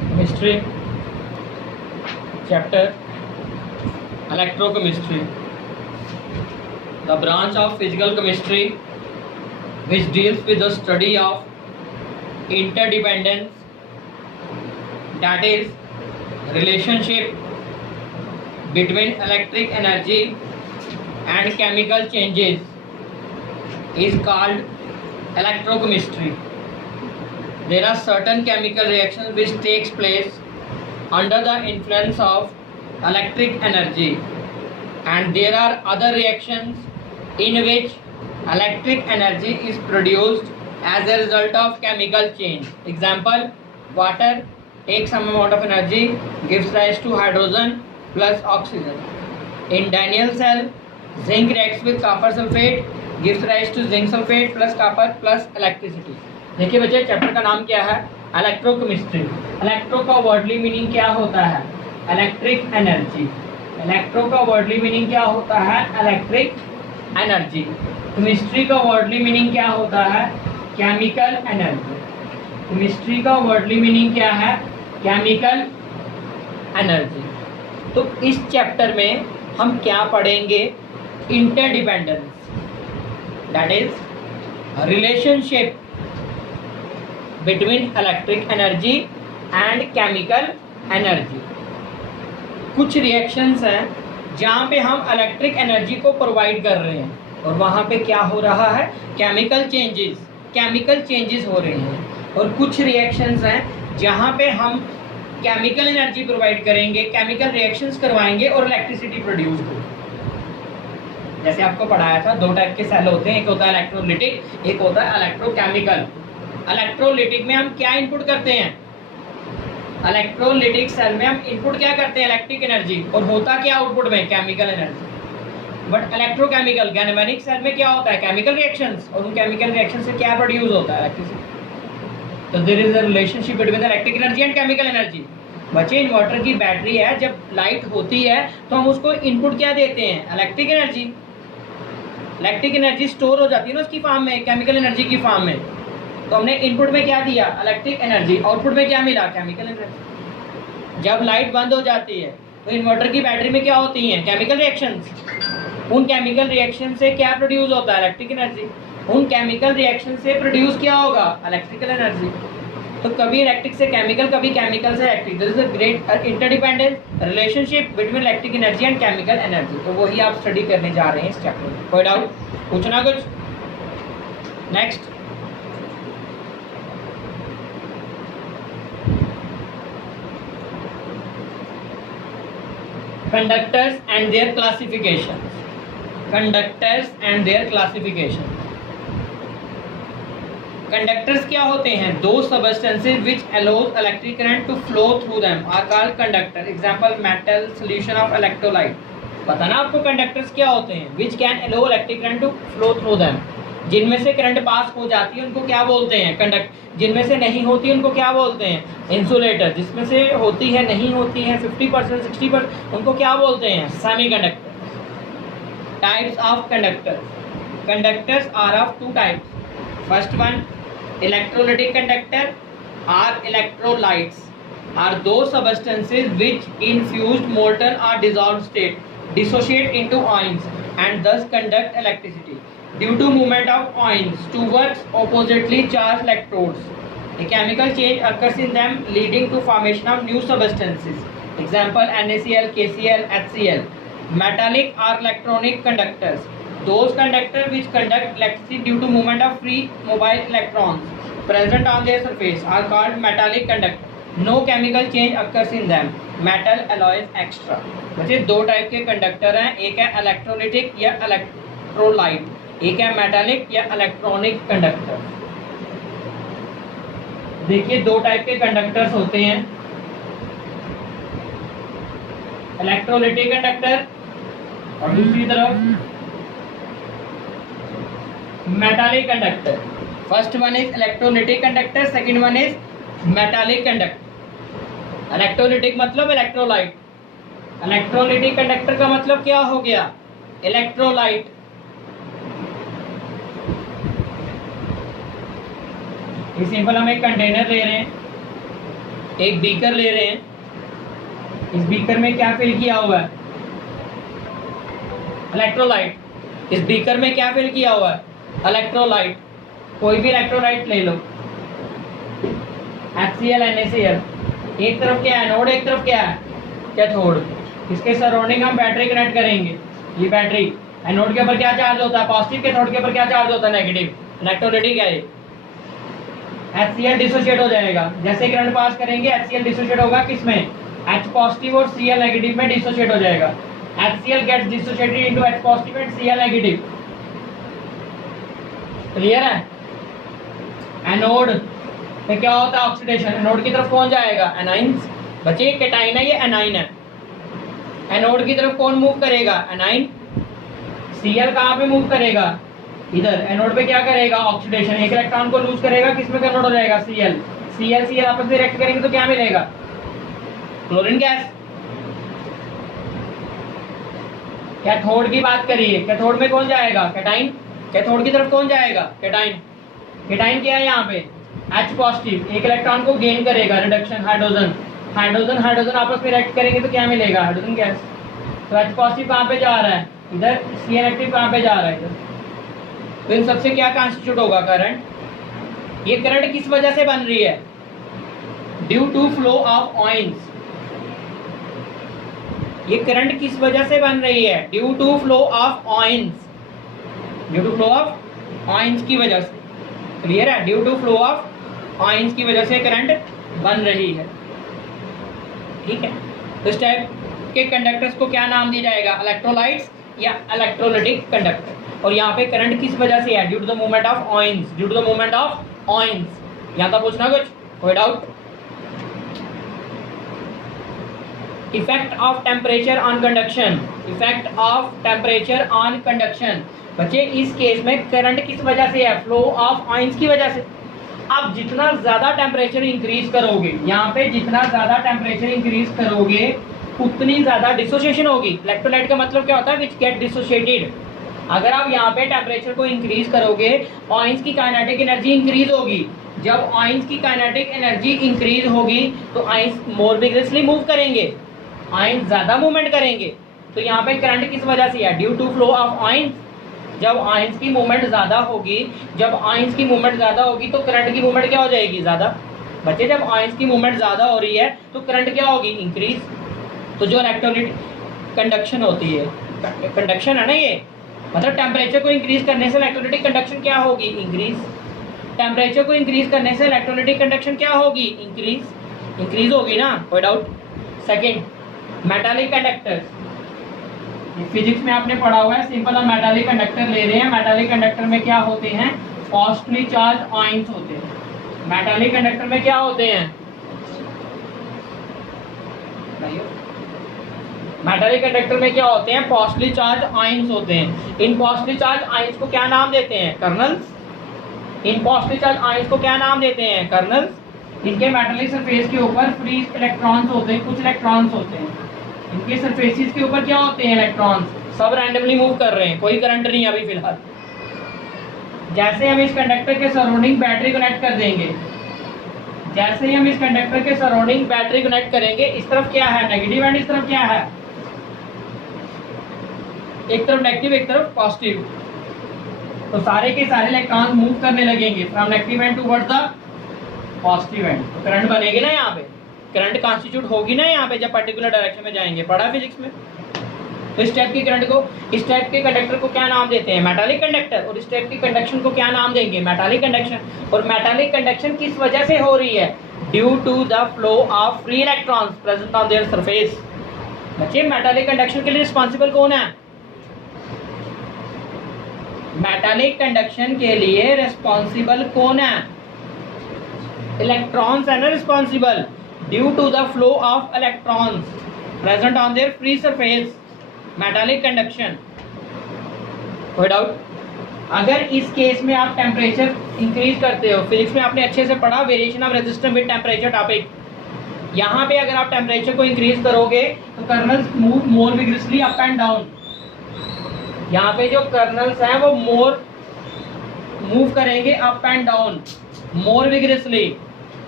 Chemistry chapter electrochemistry, the branch of physical chemistry which deals with the study of interdependence, that is relationship between electric energy and chemical changes, is called electrochemistry. There are certain chemical reactions which takes place under the influence of electric energy, and there are other reactions in which electric energy is produced as a result of chemical change. Example, water takes some amount of energy, gives rise to hydrogen plus oxygen. In Daniell cell, zinc reacts with copper sulfate, gives rise to zinc sulfate plus copper plus electricity. देखिए बच्चे, chapter का नाम क्या है? Electrochemistry. Electro का worldly meaning क्या होता है? Electric energy. इलेक्ट्रो का वर्डली मीनिंग क्या होता है? Electric energy. केमिस्ट्री का वर्डली मीनिंग क्या होता है? Chemical energy. केमिस्ट्री का वर्डली मीनिंग क्या है? Chemical energy. तो इस चैप्टर में हम क्या पढ़ेंगे? Interdependence, that is relationship between electric energy and chemical energy. कुछ रिएक्शंस हैं जहाँ पे हम इलेक्ट्रिक एनर्जी को प्रोवाइड कर रहे हैं और वहाँ पे क्या हो रहा है? केमिकल चेंजेस हो रहे हैं। और कुछ रिएक्शंस हैं जहाँ पे हम केमिकल एनर्जी प्रोवाइड करेंगे, केमिकल रिएक्शंस करवाएंगे और इलेक्ट्रिसिटी प्रोड्यूस होगी। जैसे आपको पढ़ाया था, दो टाइप के सेल होते हैं, एक होता है इलेक्ट्रोलिटिक, एक होता है इलेक्ट्रोकेमिकल। इलेक्ट्रोलिटिक में हम क्या इनपुट करते हैं? इलेक्ट्रोलिटिक सेल में हम इनपुट क्या करते हैं? Electric energy. और होता क्या आउटपुट में? Chemical energy. But electrochemical galvanic cell में क्या होता है? केमिकल रिएक्शंस, और उन केमिकल रिएक्शन से क्या प्रोड्यूस होता है? इलेक्ट्रिसिटी। तो there is a relationship between electric energy and chemical energy. बच्चे, इन्वर्टर की बैटरी है, जब लाइट होती है तो हम उसको इनपुट क्या देते हैं? Electric energy. Electric energy store हो जाती है ना उसकी फॉर्म में, केमिकल एनर्जी की फॉर्म में। तो हमने इनपुट में क्या दिया? Electric energy. आउटपुट में क्या मिला? Chemical energy. जब लाइट बंद हो जाती है तो इन्वर्टर की बैटरी में क्या होती हैं? Chemical reactions. उन केमिकल रिएक्शन से क्या प्रोड्यूस होता है? Electric energy. उन केमिकल रिएक्शन से प्रोड्यूस क्या होगा? Electrical energy. तो कभी इलेक्ट्रिक से केमिकल, कभी केमिकल से electric. This is a great interdependence relationship between electric energy and chemical energy. तो वही आप स्टडी करने जा रहे हैं इस चैप्टर में। कोई डाउट? पूछना कुछ? Next, conductors and their classifications. Conductors and their classification. Conductors क्या होते हैं? Those substances which allows electric current to flow through them are called conductor. Example, metal solution of electrolyte. पता ना आपको conductors क्या होते हैं? Which can allow electric current to flow through them. जिनमें से करंट पास हो जाती है उनको क्या बोलते हैं? कंडक्ट। जिनमें से नहीं होती उनको क्या बोलते हैं? इंसुलेटर। जिसमें से होती है, नहीं होती है, 50%, 60%, उनको क्या बोलते हैं? Semiconductor. Types of conductors. Conductors are of two types. First one, electrolytic conductor और इलेक्ट्रोलाइट्स आर दो सबस्टेंसेज विच इन फ्यूज्ड मोल्टन और dissolved state dissociate into ions and thus conduct electricity due to movement of ions towards oppositely charged electrodes. A chemical change occurs in them leading to formation of new substances. Example, NaCl, KCl, HCl. Metallic or electronic conductors. Those conductors which conduct electricity due to movement of free mobile electrons present on their surface are called metallic conductors. No chemical change occurs in them. Metal alloys extra. बच्चे, दो type के conductor हैं, एक है electrolytic या electrolyte, एक है metallic या इलेक्ट्रॉनिक कंडक्टर। देखिए, दो टाइप के कंडक्टर्स होते हैं, इलेक्ट्रोलिटिक कंडक्टर और दूसरी तरफ metallic conductor. First one is electrolytic conductor, second one is metallic conductor. Electrolytic मतलब इलेक्ट्रोलाइट। इलेक्ट्रोलिटिक कंडक्टर का मतलब क्या हो गया? इलेक्ट्रोलाइट। सिंपल हम एक कंटेनर ले रहे हैं, एक बीकर ले रहे हैं, इस बीकर में क्या फिल किया हुआ है? इलेक्ट्रोलाइट। इस बीकर में क्या फिल किया हुआ है? इलेक्ट्रोलाइट। कोई भी इलेक्ट्रोलाइट ले लो, HCl NaCl। एक तरफ क्या है? एनोड, एक तरफ क्या है? कैथोड। इसके सराउंडिंग हम बैटरी कनेक्ट करेंगे। ये बैटरी, एनोड के ऊपर क्या चार्ज होता है? पॉजिटिव। कैथोड के ऊपर क्या चार्ज होता है? नेगेटिव। इलेक्ट्रोलाइटिक है ये। HCl डिसोशिएट हो जाएगा, जैसे करंट पास करेंगे HCl डिसोशिएट होगा किसमें? H पॉजिटिव और Cl नेगेटिव में डिसोशिएट हो जाएगा। HCl gets dissociated into H positive and Cl negative. Clear है? एनोड में क्या होता है? ऑक्सीडेशन। एनोड की तरफ कौन जाएगा? एनाइंस। बच्चे कैटाइन है, ये एनाइन है। एनोड की तरफ कौन मूव करेगा? एनाइन। Cl कहाँ पे मूव करेगा? इधर। एनोड पे क्या करेगा? ऑक्सीडेशन। एक इलेक्ट्रॉन को लूज करेगा, किसमें कन्वर्ट हो जाएगा? Cl। Cl आपस में रिएक्ट करेंगे तो क्या मिलेगा? Chlorine gas. कैथोड की बात करिए, कैथोड में कौन जाएगा? कैटाइन। कैथोड की तरफ कौन जाएगा? कैटाइन। कैटाइन क्या है यहाँ पे? H positive. एक इलेक्ट्रॉन को गेन करेगा, रिडक्शन, हाइड्रोजन। हाइड्रोजन आपस में रिएक्ट करेंगे तो क्या मिलेगा? Hydrogen gas. तो H पॉजिटिव कहाँ पे जा रहा है? इधर। Cl नेगेटिव कहाँ पे जा रहा है? इधर। तो इन सबसे क्या कॉन्स्टिट्यूट होगा? करंट। ये करंट किस वजह से बन रही है? Due to flow of ions. ये करंट किस वजह से बन रही है? Due to flow of ions. Due to flow of ions की वजह से। क्लियर है? Due to flow of ions की वजह से करंट बन रही है। ठीक है। तो इस टाइप के कंडक्टर्स को क्या नाम दिया जाएगा? इलेक्ट्रोलाइट्स या इलेक्ट्रोलाइटिक कंडक्टर। और यहाँ पे करंट किस वजह से है? Due to the movement of ions. Due to the movement of ions. यहाँ तक पूछना कुछ? कोई doubt? Effect of temperature on conduction. Effect of temperature on conduction. बच्चे इस केस में करंट किस वजह से है? फ्लो ऑफ आयंस की वजह से। आप जितना ज्यादा टेम्परेचर इंक्रीज करोगे, यहाँ पे जितना ज्यादा टेम्परेचर इंक्रीज करोगे उतनी ज्यादा डिसोसिएशन होगी। इलेक्ट्रोलाइट का मतलब क्या होता है? Which get dissociated. अगर आप यहाँ पे टेम्परेचर को इंक्रीज करोगे, आयंस की काइनेटिक एनर्जी इंक्रीज होगी। जब आयंस की काइनेटिक एनर्जी इंक्रीज होगी तो आयंस मोर विगरसली मूव करेंगे, आयंस ज्यादा मूवमेंट करेंगे। तो यहाँ पे करंट किस वजह से है? Due to flow of ions. जब आयंस की मूवमेंट ज्यादा होगी, जब आयंस की मूवमेंट ज्यादा होगी तो करंट की मूवमेंट क्या हो जाएगी? ज्यादा। बच्चे जब आयंस की मूवमेंट ज्यादा हो रही है तो करंट क्या होगी? इंक्रीज। तो जो इलेक्ट्रोलाइट कंडक्शन होती है, कंडक्शन है ना, ये मतलब टेम्परेचर को इंक्रीज करने से इलेक्ट्रोलाइटिक कंडक्शन क्या होगी? इंक्रीज। टेम्परेचर को इंक्रीज करने से इलेक्ट्रोलाइटिक कंडक्शन क्या होगी? इंक्रीज होगी ना, कोई doubt? Second, metallic conductors. Physics में आपने पढ़ा हुआ है, सिंपल हम मेटालिक कंडक्टर ले रहे हैं। मेटालिक कंडक्टर में क्या होते हैं? पॉजिटिवली चार्ज आयंस होते हैं। मेटालिक कंडक्टर में क्या होते हैं? मेटालिक कंडक्टर में क्या होते हैं? पॉजिटिवली चार्ज आयंस होते हैं। इन पॉजिटिवली चार्ज आयंस को क्या नाम देते हैं? कर्नल्स। इन पॉजिटिवली चार्ज आयंस को क्या नाम देते हैं? कर्नल्स। इनके मेटालिक सरफेस के ऊपर फ्री इलेक्ट्रॉन्स होते हैं, कुछ इलेक्ट्रॉन्स होते हैं। इनके सरफेसेस के ऊपर क्या होते हैं? इलेक्ट्रॉन्स। सब रैंडमली मूव कर रहे हैं, कोई करंट नहीं है अभी फिलहाल। जैसे हम इस कंडक्टर के सराउंडिंग बैटरी कनेक्ट कर देंगे, जैसे ही हम इस कंडक्टर के सराउंडिंग बैटरी कनेक्ट करेंगे, इस तरफ क्या है? नेगेटिव एंड इस तरफ क्या है? एक तरफ नेगेटिव, एक तरफ पॉजिटिव। तो सारे के सारे इलेक्ट्रॉन मूव करने लगेंगे from negative and towards the positive and. तो करंट बनेगी ना, यहाँ पे करंट कॉन्स्टिट्यूट होगी ना यहाँ पे, जब पर्टिकुलर डायरेक्शन में जाएंगे। पढ़ा फिजिक्स में। तो इस टाइप की करंट को, इस टाइप के कंडक्टर को क्या नाम देते हैं? Metallic conductor. और इस टाइप की कंडक्शन को क्या नाम देंगे? Metallic conduction. और मेटालिक कंडक्शन किस वजह से हो रही है? Due to the flow of free electrons present on their surface. बच्चे मेटालिक कंडक्शन के लिए रिस्पॉन्सिबल कौन है? मेटालिक कंडक्शन के लिए रिस्पॉन्सिबल कौन है? इलेक्ट्रॉन्स है ना responsible. Due to the flow of electrons present on their free surface, metallic conduction. कोई डाउट? अगर इस केस में आप टेम्परेचर इंक्रीज करते हो, फिजिक्स में आपने अच्छे से पढ़ा variation of resistance with temperature topic. यहाँ पे अगर आप टेम्परेचर को इंक्रीज करोगे तो colonel's move more vigorously up and down. यहाँ पे जो कर्नल्स हैं वो मोर मूव करेंगे up and down, more vigorously.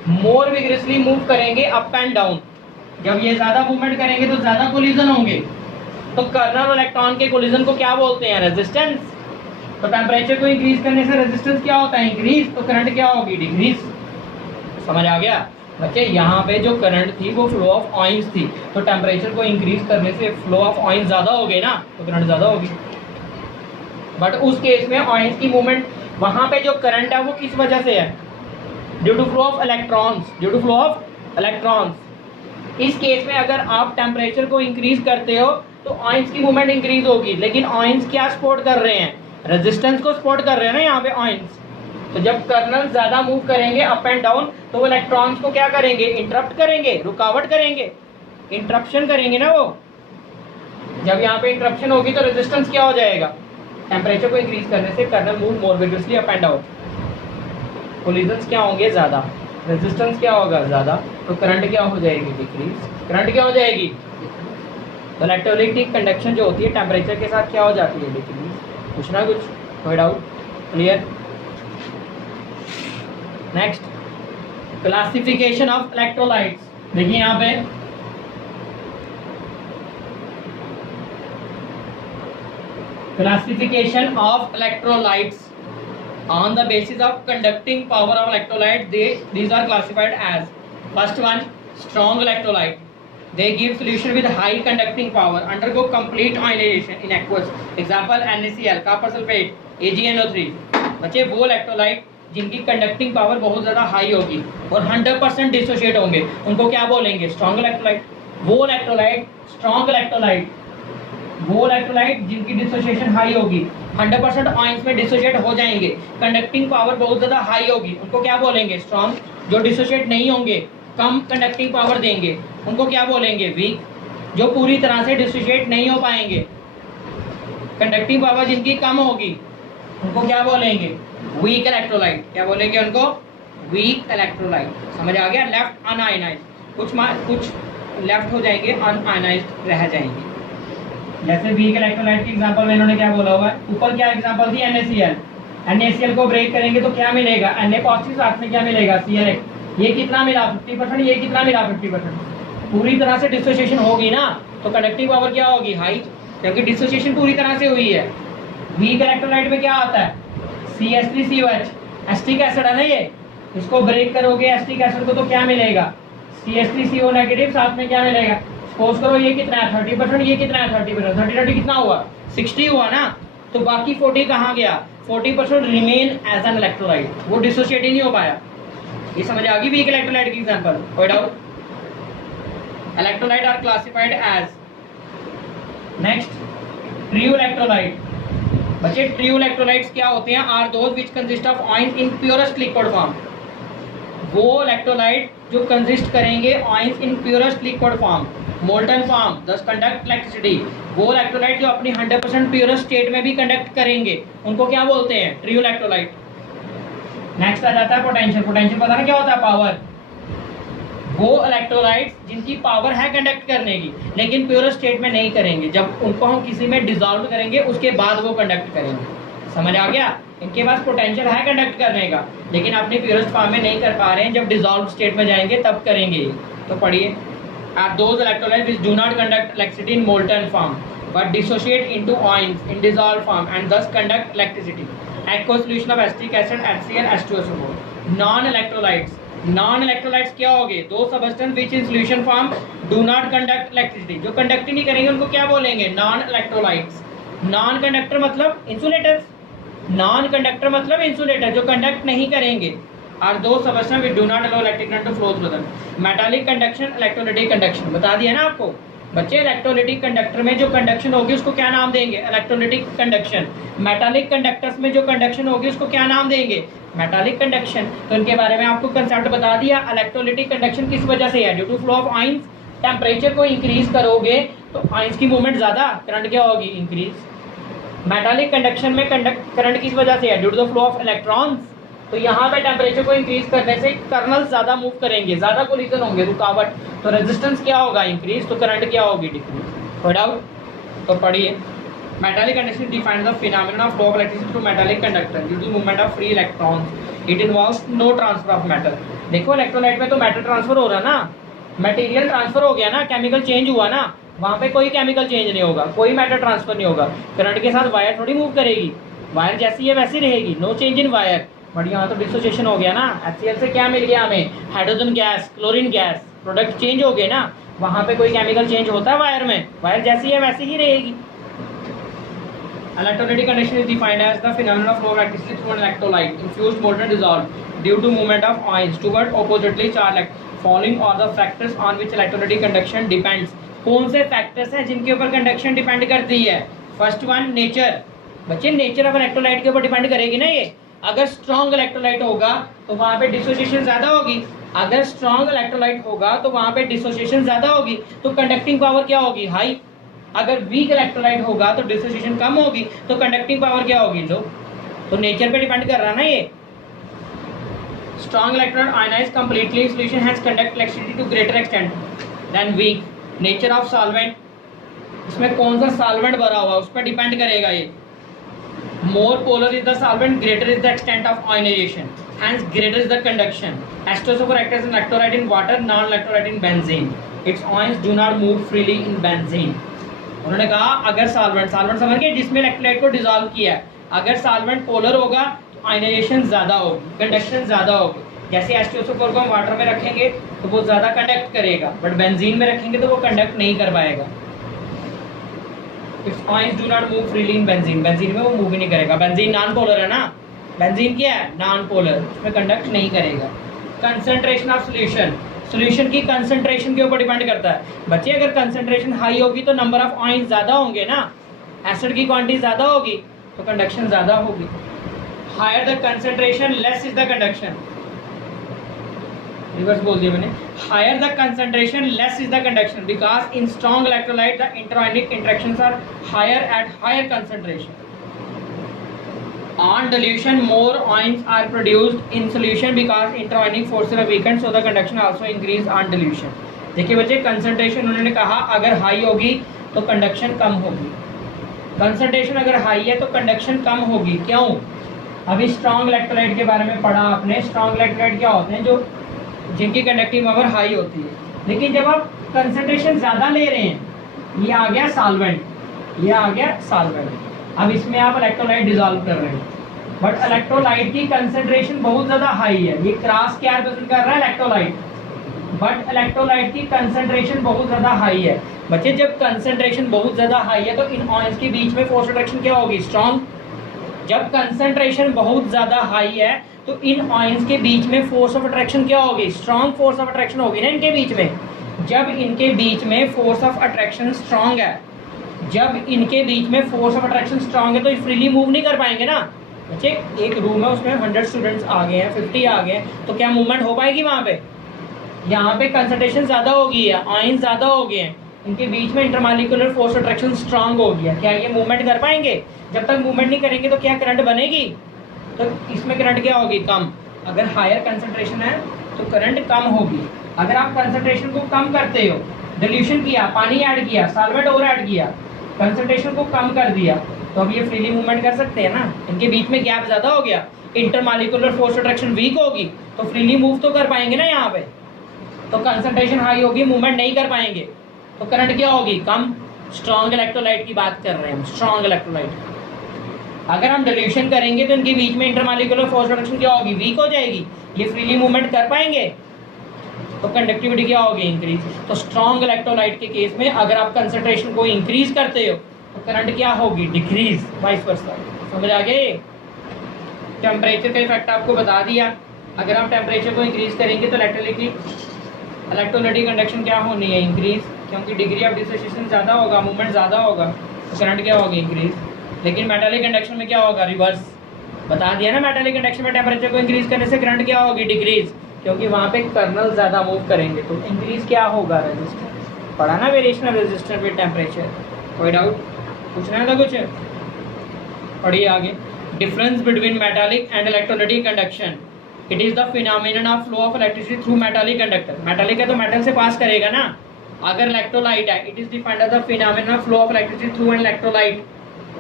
More विग्रेसली move करेंगे अप एंड डाउन। जब ये ज्यादा मूवमेंट करेंगे तो ज्यादा कोलिजन होंगे। तो कर्नल और इलेक्ट्रॉन के कोलिजन को क्या बोलते हैं? रेजिस्टेंस। तो टेम्परेचर को इंक्रीज करने से रेजिस्टेंस क्या होता है? इंक्रीज। तो करंट क्या होगी? डिक्रीज। समझ आ गया बच्चे? यहाँ पे जो करंट थी वो फ्लो ऑफ ऑयंस थी, तो टेम्परेचर को इंक्रीज करने से फ्लो ऑफ ऑयंस ज्यादा हो गए ना, तो करंट ज्यादा होगी। बट उस केस में ऑयंस की मूवमेंट, वहां पे जो करंट है वो किस वजह से है? Due to flow of electrons. Due to flow of electrons. इस केस में अगर आप टेम्परेचर को इंक्रीज करते हो तो ऑयंस की मूवमेंट इंक्रीज होगी, लेकिन ऑयंस क्या सपोर्ट कर रहे हैं? रेजिस्टेंस को सपोर्ट कर रहे हैं ना यहाँ पे ऑयंस। तो जब कर्नल ज्यादा मूव करेंगे अप एंड डाउन तो वो इलेक्ट्रॉन्स को क्या करेंगे? इंटरप्ट करेंगे, रुकावट करेंगे, इंटरप्शन करेंगे ना वो। जब यहाँ पे इंटरप्शन होगी तो रेजिस्टेंस क्या हो जाएगा? टेम्परेचर को इंक्रीज करने से colonel move more विग्रेसली up and down. Collisions क्या होंगे? ज्यादा। रेजिस्टेंस क्या होगा? ज्यादा। तो करंट क्या हो जाएगी? डिक्रीज। करंट क्या हो जाएगी? तो इलेक्ट्रोलिटिक कंडक्शन जो होती है टेम्परेचर के साथ क्या हो जाती है? डिक्रीज। कुछ ना कुछ? कोई doubt? Clear? Next, classification of electrolytes. देखिए यहाँ पे classification of electrolytes on the basis of conducting power of electrolyte, these are classified as, first one, strong electrolyte. They give solution with high conducting power, undergo complete ionization in aqueous, example NaCl, copper sulfate, AgNO3। बच्चे वो electrolyte जिनकी conducting power बहुत ज़्यादा high होगी और 100% dissociate होंगे, उनको क्या बोलेंगे? Strong electrolyte. वो इलेक्ट्रोलाइट स्ट्रॉन्ग इलेक्ट्रोलाइट, वो इलेक्ट्रोलाइट जिनकी डिसोसिएशन हाई होगी, 100% आयंस में डिसोशिएट हो जाएंगे, कंडक्टिंग पावर बहुत ज़्यादा हाई होगी, उनको क्या बोलेंगे? स्ट्रॉन्ग। जो डिसोशिएट नहीं होंगे, कम कंडक्टिंग पावर देंगे, उनको क्या बोलेंगे? वीक। जो पूरी तरह से डिसोशिएट नहीं हो पाएंगे, कंडक्टिंग पावर जिनकी कम होगी, उनको क्या बोलेंगे? Weak electrolyte. क्या बोलेंगे उनको? Weak electrolyte. समझ आ गया? लेफ्ट अनआयनाइज्ड, कुछ लेफ्ट हो जाएंगे, अनआयनाइज्ड रह जाएंगे। जैसे वीक इलेक्ट्रोलाइट की एग्जांपल में इन्होंने क्या बोला हुआ है? ऊपर क्या एग्जांपल थी? NaCl। NaCl को ब्रेक करेंगे तो क्या मिलेगा? Na पॉजिटिव, साथ में क्या मिलेगा? Cl। ये कितना मिला? 50%। ये कितना मिला? 50%। पूरी तरह से डिसोसिएशन होगी ना, तो कंडक्टिंग पावर क्या होगी? हाई, क्योंकि डिसोसिएशन पूरी तरह से हुई है। वीक इलेक्ट्रोलाइट में क्या आता है? CH3COH, एस्टिक एसिड है ना ये। इसको ब्रेक करोगे एस्टिक एसिड को तो क्या मिलेगा? CH3CO नेगेटिव, साथ में क्या मिलेगा? सपोज करो ये कितना है? 30%। ये कितना है? 30%। 30 कितना हुआ? 60 हुआ ना। तो बाकी 40 कहाँ गया? 40% रिमेन एज एन इलेक्ट्रोलाइट, वो डिसोशिएट ही नहीं हो पाया। ये समझ आ गई वीक इलेक्ट्रोलाइट की एग्जांपल? कोई doubt? Electrolyte are classified as, next, true electrolyte. बच्चे ट्रू इलेक्ट्रोलाइट्स क्या होते हैं? Are those which consist of ions in purest liquid form. वो इलेक्ट्रोलाइट जो कंसिस्ट करेंगे ions in purest liquid form, molten form, दस कंडक्ट इलेक्ट्रिसिटी। वो electrolyte जो अपनी 100% प्योरेस्ट स्टेट में भी कंडक्ट करेंगे, उनको क्या बोलते हैं? True electrolyte. नेक्स्ट आ जाता है पोटेंशियल। पोटेंशियल पता ना क्या होता है? पावर। वो इलेक्ट्रोलाइट्स जिनकी पावर है कंडक्ट करने की, लेकिन प्योरेस्ट स्टेट में नहीं करेंगे, जब उनको हम किसी में डिसॉल्व करेंगे उसके बाद वो कंडक्ट करेंगे। समझ आ गया? इनके पास पोटेंशियल है कंडक्ट करने का, लेकिन अपनी प्योरेस्ट फॉर्म में नहीं कर पा रहे हैं, जब डिसॉल्व स्टेट में जाएंगे तब करेंगे। तो पढ़िए, are those electrolytes which do not conduct electricity in molten form but dissociate into ions in dissolved form and thus conduct electricity. Aqueous solution of acetic acid, HCl, H2SO4. Non-electrolytes. Non-electrolytes क्या होंगे? दो substance which in solution form do not conduct electricity. जो conduct ही नहीं करेंगे उनको क्या बोलेंगे? Non-electrolytes. Non-conductor मतलब insulators. Non-conductor मतलब insulator, जो कंडक्ट नहीं करेंगे। Are those substances which do not allow electric current to flow through them. Metallic conduction, electrolytic conduction, बता दिया ना आपको बच्चे। इलेक्ट्रोलिटिक कंडक्टर में जो कंडक्शन होगी उसको क्या नाम देंगे? Electrolytic conduction. मेटालिक कंडक्टर्स में जो कंडक्शन होगी उसको क्या नाम देंगे? Metallic conduction. तो इनके बारे में आपको कंसेप्ट बता दिया। इलेक्ट्रोलिटिक कंडक्शन किस वजह से है? Due to flow of ions. Temperature को इंक्रीज करोगे तो आयंस की मूवमेंट ज्यादा, करंट क्या होगी? इंक्रीज। मेटालिक कंडक्शन में करंट किस वजह से है? Due to the flow of electrons. तो यहाँ पे टेम्परेचर को इंक्रीज करने से कर्नल ज्यादा मूव करेंगे, ज्यादा कोलिजन होंगे, रुकावट, तो रेजिस्टेंस क्या होगा? इंक्रीज। तो करंट क्या होगी? डिक्रीज। कोई डाउट? तो पढ़िए, Metallic conduction defines the phenomenon of flow of electricity through metallic conductor due to movement of free electrons. It involves no transfer of matter. देखो इलेक्ट्रोलाइट में तो मैटर ट्रांसफर हो रहा ना, मटेरियल ट्रांसफर हो गया ना, केमिकल चेंज हुआ ना, वहाँ पे कोई केमिकल चेंज नहीं होगा, कोई मैटर ट्रांसफर नहीं होगा। करंट के साथ वायर थोड़ी मूव करेगी, वायर जैसी है वैसी रहेगी, no change in wire. But यहाँ तो डिसोसिएशन हो गया ना, HCl से क्या मिल गया हमें, hydrogen gas, chlorine gas, product change हो गए ना, वहाँ पे कोई केमिकल चेंज होता है वायर में, वायर जैसी है वैसी ही रहेगी। Electrolytic conduction is defined as the phenomenon of flow of electricity through an electrolyte infused molten dissolved due to movement of ions toward oppositely charged following all the factors on which electrolytic conduction depends। कौन से factors हैं जिनके ऊपर conduction depend करती है? First one nature. बच्चे nature of electrolyte के ऊपर डिपेंड करेगी ना ये। अगर स्ट्रॉन्ग इलेक्ट्रोलाइट होगा तो वहाँ पे डिसोसिएशन ज़्यादा होगी, अगर स्ट्रॉन्ग इलेक्ट्रोलाइट होगा तो वहाँ पे डिसोसिएशन ज़्यादा होगी, तो कंडक्टिंग पावर क्या होगी, हाई। अगर वीक इलेक्ट्रोलाइट होगा तो डिसोसिएशन कम होगी, तो कंडक्टिंग पावर क्या होगी, लो। तो नेचर पे डिपेंड कर रहा है ना ये। Strong electrolyte ionise completely in solution has conduct electricity to greater extent then week. Nature of solvent, इसमें कौन सा सॉल्वेंट भरा हुआ है उस पर डिपेंड करेगा ये। More polar is the solvent, greater is the extent of ionization, hence greater is the conduction. H2SO4 acts as an electrolyte in water, non-electrolyte in benzene. Its ions do not move freely in benzene. उन्होंने कहा अगर solvent समझ गए जिसमें electrolyte को dissolve किया है, अगर सॉल्वेंट पोलर होगा तो आयनाइजेशन ज़्यादा होगी, कंडक्शन ज़्यादा होगी। जैसे H2SO4 को हम वाटर में रखेंगे तो वो ज़्यादा कंडक्ट करेगा, बट बेंजीन में रखेंगे तो वो कंडक्ट नहीं कर पाएगा। Its ions do not move freely in benzene, benzene में वो मूव ही नहीं करेगा। बेंजीन नॉन पोलर है ना, बेंजीन क्या है, नॉन पोलर, उसमें कंडक्ट नहीं करेगा। कंसंट्रेशन ऑफ सॉल्यूशन, सॉल्यूशन की कंसंट्रेशन के ऊपर डिपेंड करता है। बच्चे अगर कंसंट्रेशन हाई होगी तो नंबर ऑफ आयंस ज़्यादा होंगे ना, एसिड की क्वांटिटी ज़्यादा होगी तो कंडक्शन ज़्यादा होगी। Higher the concentration less is the conduction, reverse बोल दिया मैंने, higher the concentration less is the conduction because in strong electrolyte the इंटरआयनिक interactions are higher at higher concentration. On dilution, more ions are produced in solution because interioning forces are weakened, so the conduction also increase on dilution। देखिए बच्चे concentration उन्होंने कहा अगर high होगी तो conduction कम होगी, concentration अगर high है तो कंडक्शन कम होगी। क्यों? अभी स्ट्रॉन्ग इलेक्ट्रोलाइट के बारे में पढ़ा आपने। स्ट्रॉन्ग इलेक्ट्रोलाइट क्या होते हैं, जो जिनकी कंडक्टिंग पावर हाई होती है। लेकिन जब आप कंसंट्रेशन ज़्यादा ले रहे हैं, ये आ गया सॉल्वेंट, ये आ गया सॉल्वेंट, अब इसमें आप इलेक्ट्रोलाइट डिसॉल्व कर रहे हैं, बट इलेक्ट्रोलाइट की कंसंट्रेशन बहुत ज़्यादा हाई है। ये क्रॉस क्या रिप्रेजेंट कर रहा है, इलेक्ट्रोलाइट, बट इलेक्ट्रोलाइट की कंसंट्रेशन बहुत ज़्यादा हाई है। बच्चे जब कंसंट्रेशन बहुत ज़्यादा हाई है तो इन आयंस के बीच में फोर्स अट्रैक्शन क्या होगी, स्ट्रॉन्ग। जब कंसंट्रेशन बहुत ज़्यादा हाई है तो इन आयंस के बीच में फोर्स ऑफ अट्रैक्शन क्या होगी, स्ट्रॉन्ग फोर्स ऑफ अट्रैक्शन होगी ना इनके बीच में। जब इनके बीच में फोर्स ऑफ अट्रैक्शन स्ट्रॉन्ग है, जब इनके बीच में फोर्स ऑफ अट्रैक्शन स्ट्रॉन्ग है तो फ्रीली मूव नहीं कर पाएंगे ना। बच्चे एक रूम है उसमें 100 स्टूडेंट्स आ गए हैं, 50 आ गए हैं, तो क्या मूवमेंट हो पाएगी वहाँ पे? यहाँ पे कंसंट्रेशन ज़्यादा हो गई है, आयन ज़्यादा हो गए हैं, इनके बीच में इंटरमॉलिक्यूलर फोर्स अट्रैक्शन स्ट्रांग हो गया, क्या ये मूवमेंट कर पाएंगे? जब तक मूवमेंट नहीं करेंगे तो क्या करंट बनेगी? तो इसमें करंट क्या होगी, कम। अगर हायर कंसंट्रेशन है तो करंट कम होगी। अगर आप कंसंट्रेशन को कम करते हो, डिल्यूशन किया, पानी ऐड किया, सॉल्वेंट और ऐड किया, कंसंट्रेशन को कम कर दिया, तो अब ये फ्रीली मूवमेंट कर सकते हैं ना। इनके बीच में गैप ज़्यादा हो गया, इंटरमॉलिक्यूलर फोर्स अट्रैक्शन वीक होगी तो फ्रीली मूव तो कर पाएंगे ना यहाँ पे। तो कंसंट्रेशन हाई होगी, मूवमेंट नहीं कर पाएंगे, तो करंट क्या होगी, कम। स्ट्रॉन्ग इलेक्ट्रोलाइट की बात कर रहे हैं हम, स्ट्रॉन्ग इलेक्ट्रोलाइट। अगर हम डिल्यूशन करेंगे तो इनके बीच में इंटरमॉलिक्यूलर फोर्स अट्रैक्शन क्या होगी, वीक हो जाएगी, ये फ्रीली मूवमेंट कर पाएंगे, तो कंडक्टिविटी क्या होगी, इंक्रीज। तो स्ट्रॉन्ग इलेक्ट्रोलाइट के केस में अगर आप कंसंट्रेशन को इंक्रीज करते हो तो करंट क्या होगी, डिक्रीज, वाइस वर्सा। समझ आ गए? टेम्परेचर का इफेक्ट आपको बता दिया। अगर हम टेम्परेचर को इंक्रीज करेंगे तो इलेक्ट्रोलाइटिक कंडक्शन क्या होनी है, इंक्रीज, क्योंकि डिग्री ऑफ डिसोसिएशन ज़्यादा होगा, मूवमेंट ज़्यादा होगा, तो करंट क्या होगी, इंक्रीज। लेकिन मेटालिक कंडक्शन में क्या होगा, रिवर्स। बता दिया ना, मेटालिक कंडक्शन में टेम्परेचर को इंक्रीज करने से करंट क्या होगी, डिक्रीज, क्योंकि वहाँ पे कर्नल ज़्यादा मूव करेंगे, तो इंक्रीज क्या होगा, रेजिस्टेंस। पढ़ा ना variation of resistance with temperature. कोई डाउट पूछना है था कुछ? पढ़िए आगे। Difference between metallic and electrolytic conduction. It is the phenomenon of flow of electricity through metallic conductor. Metallic है तो मेटल से पास करेगा ना। अगर इलेक्ट्रोलाइट है, it is defined as the phenomenon of flow of electricity through an electrolyte.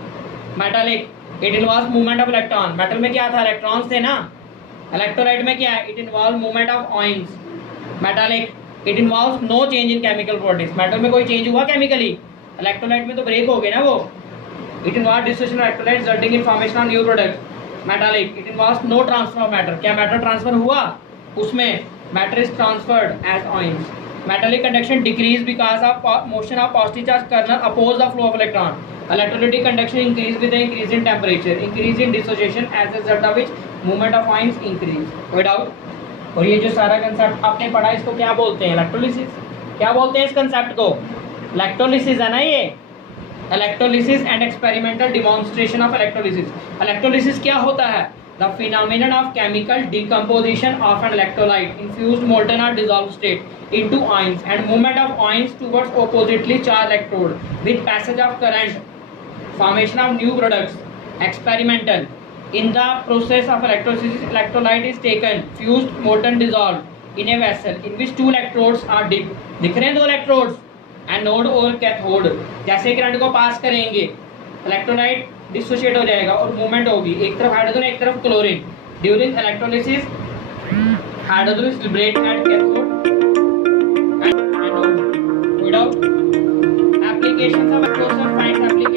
Metallic, it involves movement of electron. Metal में क्या था, इलेक्ट्रॉन्स थे ना। इलेक्ट्रोलाइट में क्या है, it involve movement of ions. Metallic, it involves no change in chemical properties. Metal में कोई चेंज हुआ केमिकली, इलेक्ट्रोलाइट में तो ब्रेक हो गए ना वो। It involve dissociation of electrolyte resulting in formation of new product. Metallic, it involves no transfer of matter. क्या मैटर ट्रांसफर हुआ उसमें, matter is transferred as ions. Metallic conduction decrease because of motion of positive charge colonel oppose the flow of electron. Electrolytic conduction increase with the increase in temperature, increase in dissociation as a result of which movement of ions increase. कोई doubt. और ये जो सारा concept आपने पढ़ा इसको क्या बोलते हैं, इलेक्ट्रोलिसिस। क्या बोलते हैं इस कंसेप्ट को, इलेक्ट्रोलिसिस है ना ये। Electrolysis and experimental demonstration of electrolysis. Electrolysis क्या होता है, the phenomenon of chemical decomposition of an electrolyte infused molten और dissolved state into ions and movement of ions towards oppositely charge electrode with passage of current, formation of new products. Experimental, in the process of electrolysis, electrolyte is taken, fused, molten, dissolved in a vessel in which two electrodes are dipped. दिख रहे हैं दो electrodes, anode और cathode. जैसे current को पास करेंगे electrolyte dissociate हो जाएगा और मूवमेंट होगी, एक तरफ हाइड्रोजन एक तरफ chlorine. During electrolysis hydrogen is liberated at cathode and anode. Without applications of electrolyte